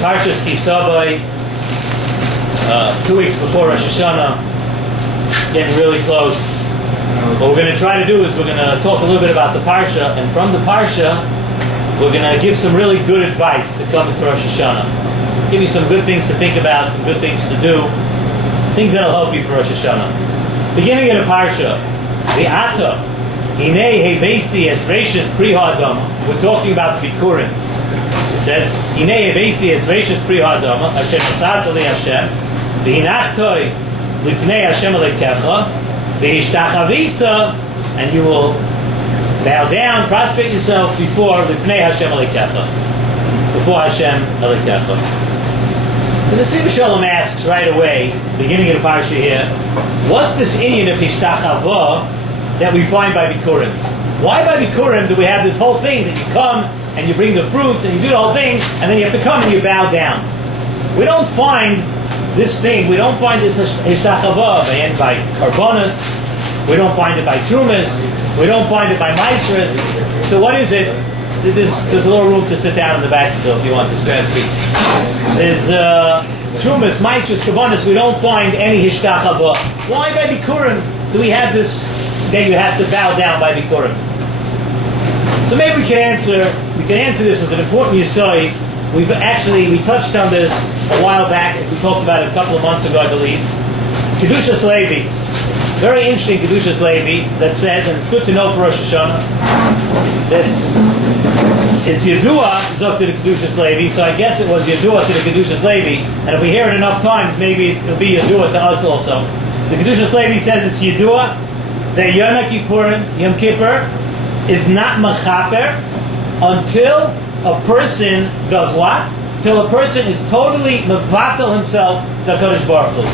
Pashas Savo, 2 weeks before Rosh Hashanah, getting really close. What we're going to try to do is we're going to talk a little bit about the Parsha, and from the Parsha, we're going to give some really good advice to come to Rosh Hashanah. Give you some good things to think about, some good things to do, things that will help you for Rosh Hashanah. Beginning of the Parsha, the Ata, Hinei Hevesi Esreshis Pri Ha'adama. We're talking about the Bikurim. It says, Hinei Hevesi Esreshis Pri Ha'adama, Hashem Asaz Ali Hashem, V'hinachtoi Lifnei Hashem Alekecha, V'hishtachavisa, and you will bow down, prostrate yourself before Lifnei Hashem Alekecha, before Hashem Alekecha. So the Sriva Shalom asks right away, beginning of the Parsha here, what's this inyan of Hishtachava that we find by Bikurim? Why by Bikurim do we have this whole thing that you come and you bring the fruit and you do the whole thing and then you have to come and you bow down? We don't find this thing, we don't find this Hishtachava by Karbonis, we don't find it by Trumas, we don't find it by Maisra. So what is it? There's a little room to sit down in the back still if you want to spare seat. There's Trumas, Maisras, Karbonis, we don't find any Hishtachava. Why by Bikurim do we have this that you have to bow down by Bikurim? So maybe we can answer this with an important yesod. We touched on this a while back. We talked about it a couple of months ago, I believe. Kedushas Levi. Very interesting Kedushas Levi that says, and it's good to know for Rosh Hashanah, that it's Yedua Zok to the Kedushas Levi, so I guess it was Yedua to the Kedushas Levi, and if we hear it enough times, maybe it'll be Yedua to us also. The Kedushas Levi says it's Yedua that Yom Kippur is not Mechaper until a person does what? Till a person is totally Mevatel himself to HaKadosh Baruch Hu.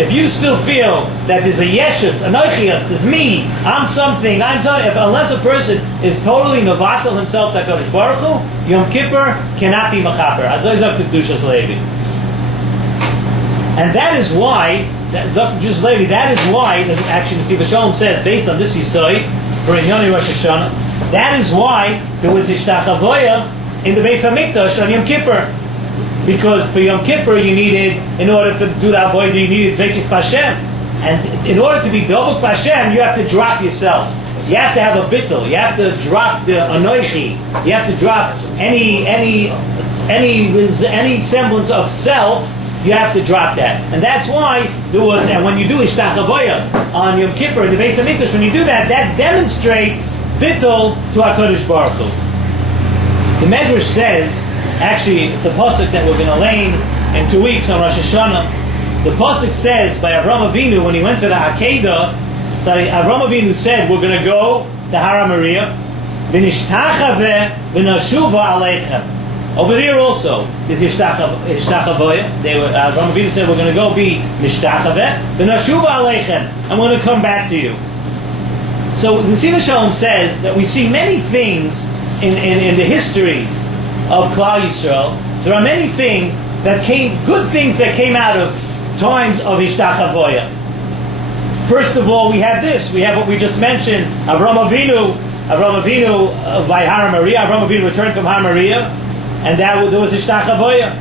If you still feel that there's a Yeshus, a Noichias, there's me, I'm something, unless a person is totally Mevatel himself to HaKadosh Baruch Hu, Yom Kippur cannot be Mechaper. Azoy Kedushas Levi. And that is why, actually the Sriva Shalom says, based on this Yisoi, for Inyoni Rosh Hashanah, that is why there was Hishtachavoya in the Beis HaMikdash on Yom Kippur. Because for Yom Kippur you needed, in order to do that avodah, you needed Vekis Pashem. And in order to be Dovuk Pashem, you have to drop yourself. You have to have a bittul. You have to drop the anoichi. You have to drop any semblance of self. You have to drop that. And that's why there was, and when you do Hishtachavoya on Yom Kippur in the Beis HaMikdash, when you do that, that demonstrates bittul to HaKadosh Baruch Hu. The Medrash says, actually, it's a pasuk that we're going to learn in 2 weeks on Rosh Hashanah. The pasuk says by Avram Avinu when he went to the Akedah, so Avram Avinu said, "We're going to go to Har HaMoriah, v'nishtachave v'nashuva aleichem." Over there also is Hishtachavoya. Avram Avinu said, "We're going to go be nishtachave v'nashuva aleichem. I'm going to come back to you." So the Sriva Shalom says that we see many things in the history of Klal Yisrael. There are many things that good things that came out of times of Hishtachavoya. First of all, we have this. We have what we just mentioned. Avram Avinu by Har HaMoriah. Avram Avinu returned from Har HaMoriah, and there was Hishtachavoya.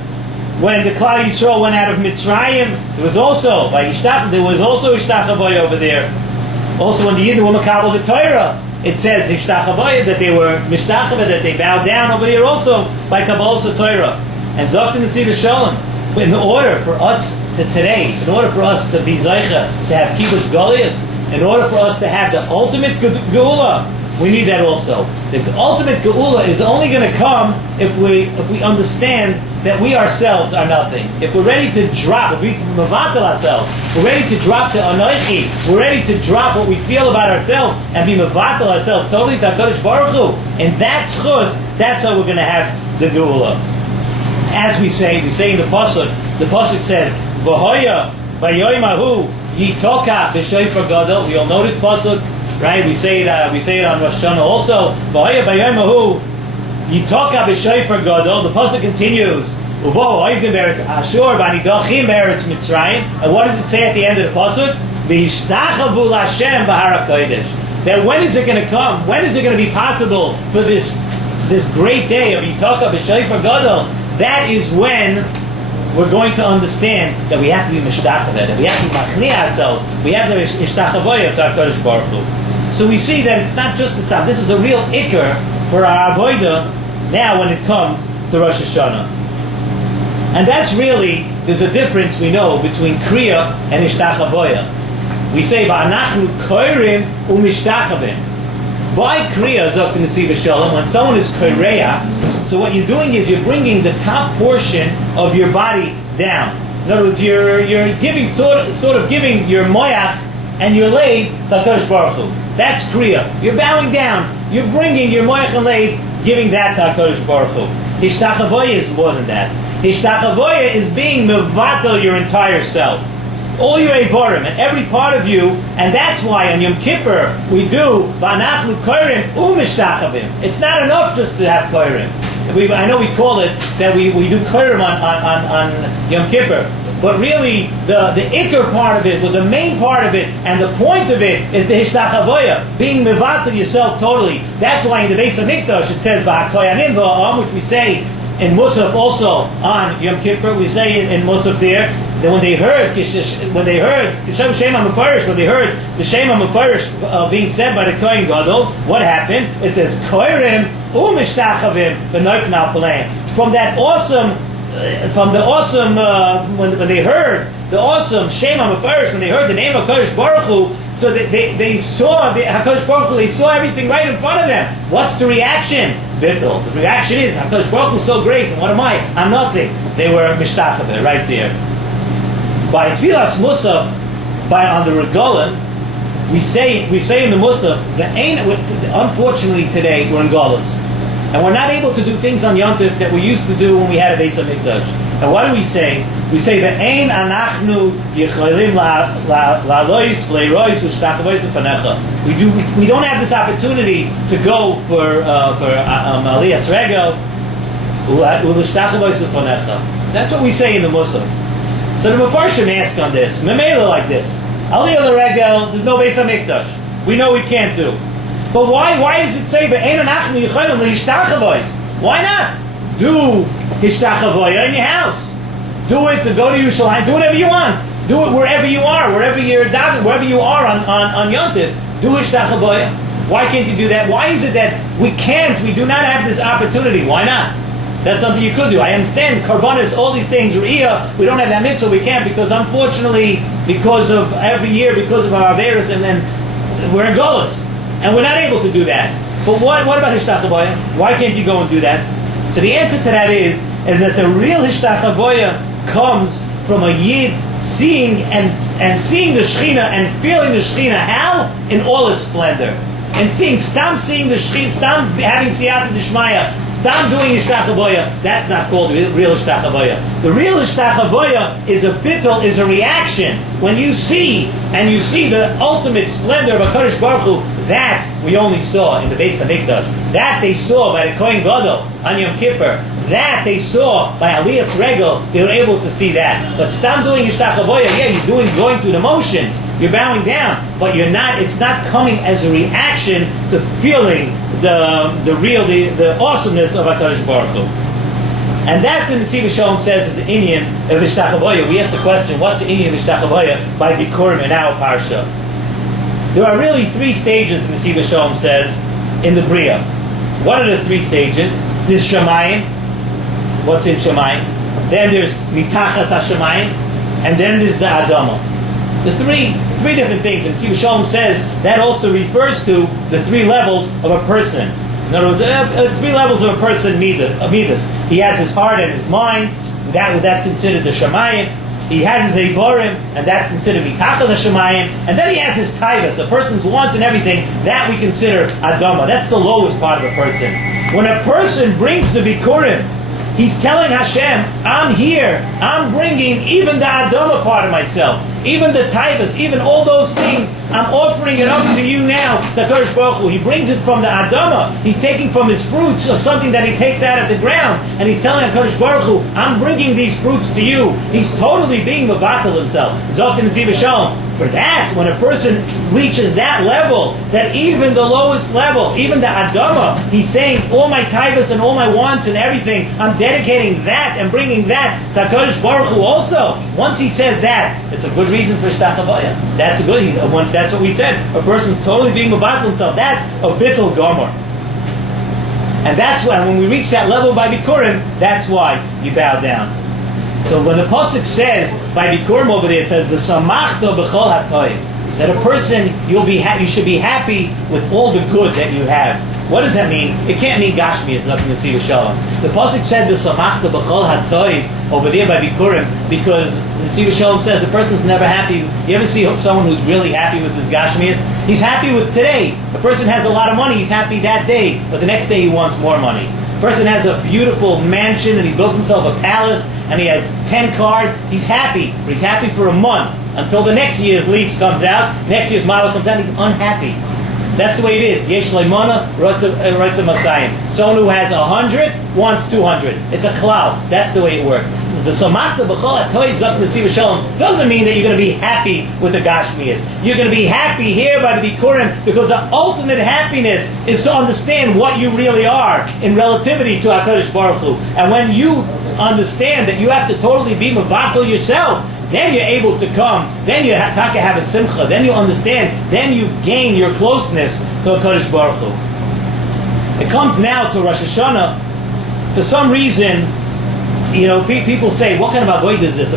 When the Klal Yisrael went out of Mitzrayim, there was also Hishtachavoya over there. Also, when the Yidden were Makabel the Torah, it says Hishtachavoya, that they were Mishtachava, that they bowed down over here also by Kabbalah the Torah. And Zok to the Sriva Shalom, in order for us to today, in order for us to be Zaycha, to have Kibbutz Goliath, in order for us to have the ultimate Geula, we need that also. The ultimate Geula is only going to come if we understand that we ourselves are nothing. If we're ready to drop, if we mevatel ourselves, we're ready to drop the anoichi, we're ready to drop what we feel about ourselves and be mevatel ourselves totally to HaKadosh Baruch Hu. And that's chus, that's how we're going to have the Geula. As we say in the pasuk says, V'hoya b'yoyim hahu yitoka b'shofar gadol. We all know this pasuk, right? We say it on Rosh Hashanah also. V'hoya b'yoyim hahu yitoka b'shofar gadol. The pasuk continues, Uvo oivdim beretz Ashur v'anidachim beretz Mitzrayim. And what does it say at the end of the pasuk? V'yishtachavu l'Hashem b'har hakodesh. That when is it going to come? When is it going to be possible for this great day of Yitoka b'shofar gadol, that is when we're going to understand that we have to be mishtachaveh, that we have to machni ourselves, we have to be mishtachavoyah to HaKadosh Baruch Hu. So we see that it's not just a stop. This is a real ikr for our avodah now when it comes to Rosh Hashanah. And that's really, there's a difference we know between kriya and ishtachavoyah. We say, va'anachnu koirim u'mishtachavim. By kriya, Zok Nesiv Shalom, when someone is koireya, so what you're doing is you're bringing the top portion of your body down. In other words, you're giving sort of giving your moyach and your leiv to HaKadosh Baruch Hu. That's kriya. You're bowing down. You're bringing your moyach and leiv, giving that to HaKadosh Baruch Hu. Hishtachavoyah is more than that. Hishtachavoyah is being mevatel your entire self. All your evorim and every part of you, and that's why on Yom Kippur we do v'anachnu koirim u'mishtachavim. It's not enough just to have koirim. I know we call it that we do koirim on Yom Kippur, but really the ikar part of it, or the main part of it, and the point of it is the hishtachavoyah, being mevatel yourself totally. That's why in the Beis HaMikdash it says v'hakoyanim v'ha'am, which we say in Musaf also on Yom Kippur, we say in Musaf there that when they heard the Shema Mefarish being said by the Kohen Gadol, what happened? It says Koirim u'mishtachavim b'noifnal paleim. From the awesome when they heard the awesome Shema Mefarish, when they heard the name of HaKadosh Baruch Hu, so they saw the HaKadosh Baruch Hu, they saw everything right in front of them. What's the reaction? Bittul. The reaction is HaKadosh Baruch Hu is so great, and what am I? I'm nothing. They were mishtachaveh right there. By Tfilas Musaf, on the Regalim, we say in the Musaf, unfortunately today we're in Golos. And we're not able to do things on Yontif that we used to do when we had a Beis HaMikdash. And what do we say? We say, Ve'ein anachnu yicholim la'lois le'rois u'shtachavois u'fanecha. We don't have this opportunity to go for Aliyas Regel u'shtachavois u'fanecha. That's what we say in the Musaf. So the Mefarshim ask on this, Memela like this, Aliyah L'Regel, there's no Beis HaMikdash. We know we can't do. But why does it say, Ve'ein anachnu yicholim le'ishtachavois? Why not? Do hishtachavoyah in your house. Do it to go to Yerushalayim. Do whatever you want. Do it wherever you are, wherever you're davening, wherever you are on Yontif. Do hishtachavoyah. Why can't you do that? Why is it that we do not have this opportunity? Why not? That's something you could do. I understand karbanis, all these things, Re'iyah, we don't have that mitzvah, we can't, because unfortunately, because of every year, because of our Averis, and then we're in Golos. And we're not able to do that. But what about hishtachavoyah? Why can't you go and do that? So the answer to that is that the real hishtachavoyah comes from a yid seeing seeing the Shechina and feeling the Shechina. How? In all its splendor. And seeing the Shechina, stam having siyata d'shmaya, stam doing hishtachavoyah. That's not called real hishtachavoyah. The real hishtachavoyah is a reaction when you see the ultimate splendor of HaKadosh Baruch Hu. That we only saw in the Beis HaMikdash. That they saw by the Kohen Gadol on Yom Kippur. That they saw by Aliyas Regel. They were able to see that. But stam doing hishtachavoyah, you're going through the motions. You're bowing down, but you're not. It's not coming as a reaction to feeling the awesomeness of HaKadosh Baruch Hu. And that, the Nesiv Shalom says, is the inyan of hishtachavoyah. We ask the question, what's the inyan of hishtachavoyah by Bikurim in our parsha? There are really three stages, the Nesiv Shalom says, in the Bria. What are the three stages? There's Shamayim. What's in Shamayim? Then there's Mitachas HaShamayim. And then there's the Adama. The three different things. And Nesiv Shalom says that also refers to the three levels of a person. In other words, three levels of a person, midas. He has his heart and his mind. That's considered the Shamayim. He has his Eivorim, and that's considered Mitachas HaShamayim. And then he has his Taivas, a person's wants and everything. That we consider Adama. That's the lowest part of a person. When a person brings the Bikurim, he's telling Hashem, I'm here. I'm bringing even the Adama part of myself. even the taivas, even all those things, I'm offering it up to you now, the Kodesh Baruch Hu. He brings it from the Adama. He's taking from his fruits of something that he takes out of the ground, and he's telling Kodesh Baruch Hu, I'm bringing these fruits to you. He's totally being mevatel himself. Zok and Ziva Shalom. For that, when a person reaches that level, that even the lowest level, even the Adama, he's saying, all my taivas and all my wants and everything, I'm dedicating that and bringing that to HaKadosh Baruch Hu also. Once he says that, it's a good reason for Shtachavaya. That's good. That's what we said. A person's totally being mevatel himself. That's a bittul gomer. And that's when we reach that level by Bikurim, that's why you bow down. So when the pasuk says by Bikurim over there, it says v'samachta b'chol hatoiv, that a person you should be happy with all the good that you have. What does that mean? It can't mean Gashmi. It's nothing to see with Shalom. The pasuk said v'samachta b'chol hatoiv over there by Bikurim because the Siva Shalom says the person's never happy. You ever see someone who's really happy with his Gashmias? He's happy with today. A person has a lot of money. He's happy that day, but the next day he wants more money. A person has a beautiful mansion and he builds himself a palace and he has 10 cars. He's happy, but he's happy for a month until the next year's lease comes out, next year's model comes out. He's unhappy. That's the way it is. Yesh leimana rotza masayim. Someone who has 100 wants 200. It's a cloud. That's the way it works. The samachta b'chol hatoiv zok nesiva shalom doesn't mean that you're going to be happy with the gashmias. You're going to be happy here by the Bikurim because the ultimate happiness is to understand what you really are in relativity to HaKadosh Baruch Hu. And when you understand that you have to totally be mevatel yourself, then you're able to come, then you have a simcha, then you understand, then you gain your closeness to HaKadosh Baruch Hu. It comes now to Rosh Hashanah. For some reason, people say, what kind of avoid is this?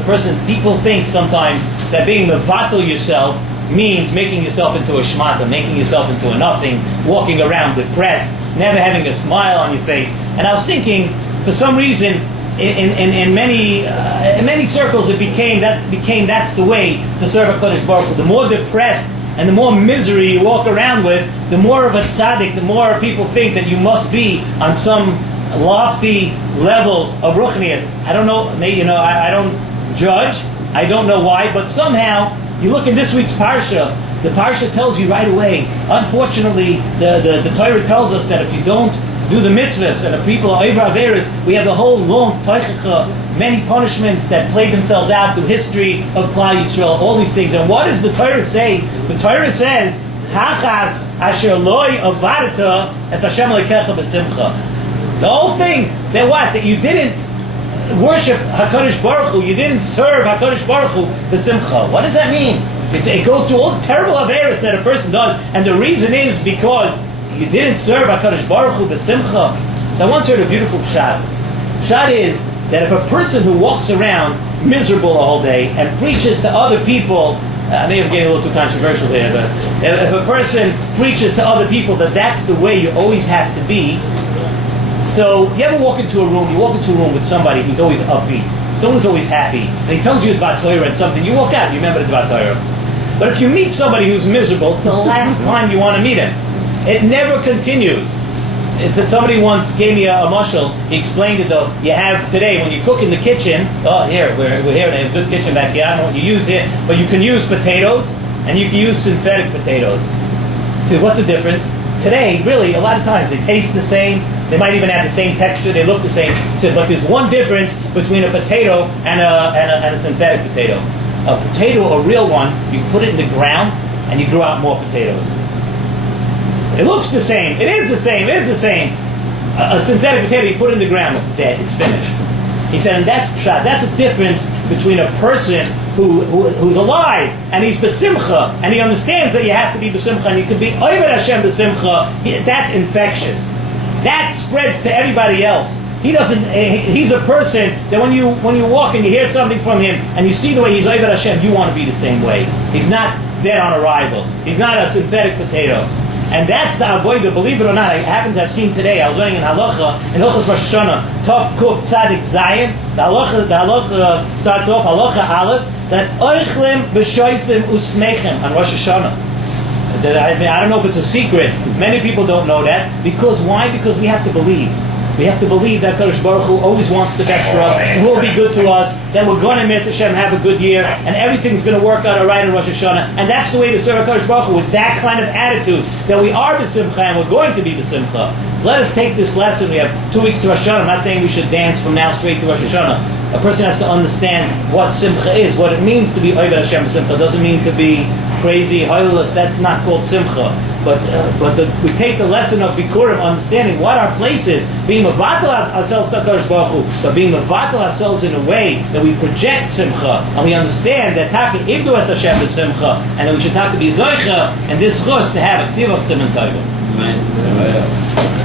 People think sometimes that being mevatel yourself means making yourself into a shmata, making yourself into a nothing, walking around depressed, never having a smile on your face. And I was thinking, for some reason, in many circles, it became that's the way to serve HaKadosh Baruch Hu. The more depressed and the more misery you walk around with, the more of a tzaddik, the more people think that you must be on some lofty level of ruchnias. I don't know, I don't judge, I don't know why, but somehow, you look in this week's Parsha, the Parsha tells you right away, unfortunately, the Torah tells us that if you don't do the mitzvahs and the people are over averis, we have the whole long teichacha, many punishments that played themselves out through history of Klal Yisrael, all these things. And what does the Torah say? The Torah says, Tachas asher loy avadata es Hashem lekecha b'simcha. The whole thing, that you didn't worship HaKadosh Baruch Hu, you didn't serve HaKadosh Baruch Hu b'simcha. What does that mean? It goes to all the terrible averis that a person does, and the reason is because you didn't serve HaKadosh Baruch Hu b'simcha. So I once heard a beautiful pshat. Pshat is that if a person who walks around miserable the whole day and preaches to other people, I may have getting a little too controversial here, but if a person preaches to other people that that's the way you always have to be. So you ever walk into a room with somebody who's always upbeat, someone who's always happy, and he tells you Dvar Torah and something, you walk out, you remember the Dvar Torah. But if you meet somebody who's miserable, it's the last time you want to meet him. It never continues. It's that somebody once gave me a mashal. He explained it though. You have today when you cook in the kitchen. Oh, here we're here. They have a good kitchen back here. I don't know what you use here, but you can use potatoes and you can use synthetic potatoes. So what's the difference? Today, really, a lot of times they taste the same. They might even have the same texture. They look the same. But there's one difference between a potato and a synthetic potato. A potato, a real one, you put it in the ground and you grow out more potatoes. It looks the same. It is the same. It is the same. A synthetic potato, you put it in the ground, it's dead. It's finished. He said, and that's a difference between a person who's alive and he's besimcha and he understands that you have to be besimcha and you can be over Hashem besimcha. That's infectious. That spreads to everybody else. He doesn't. He's a person that when you walk and you hear something from him and you see the way he's over Hashem, you want to be the same way. He's not dead on arrival. He's not a synthetic potato. And that's the avodah. Believe it or not, I happen to have seen today. I was learning in halacha in Hilchos Rosh Hashanah, Tov Kuf Tzadik Zayin. The halacha starts off halacha Aleph that oichlim v'shoisim usmechem on Rosh Hashanah. I don't know if it's a secret. Many people don't know that. Because why? Because we have to believe. We have to believe that Kadosh Baruch Hu always wants the best for us, will be good to us, that we're going to Mit Hashem have a good year, and everything's going to work out all right in Rosh Hashanah. And that's the way to serve Kadosh Baruch Hu, with that kind of attitude, that we are b'simcha and we're going to be b'simcha. Let us take this lesson. We have 2 weeks to Rosh Hashanah. I'm not saying we should dance from now straight to Rosh Hashanah. A person has to understand what simcha is, what it means to be Oved Hashem b'simcha. It doesn't mean to be crazy, hoileless. That's not called simcha. But we take the lesson of Bikurim, understanding what our place is, being mevatel ourselves to HaKadosh Baruch Hu, but being mevatel ourselves in a way that we project simcha, and we understand that taka ibdu es Hashem b'simcha, and that we should taka be zoicha, and this chus to have a tzivach siman tayva. Amen.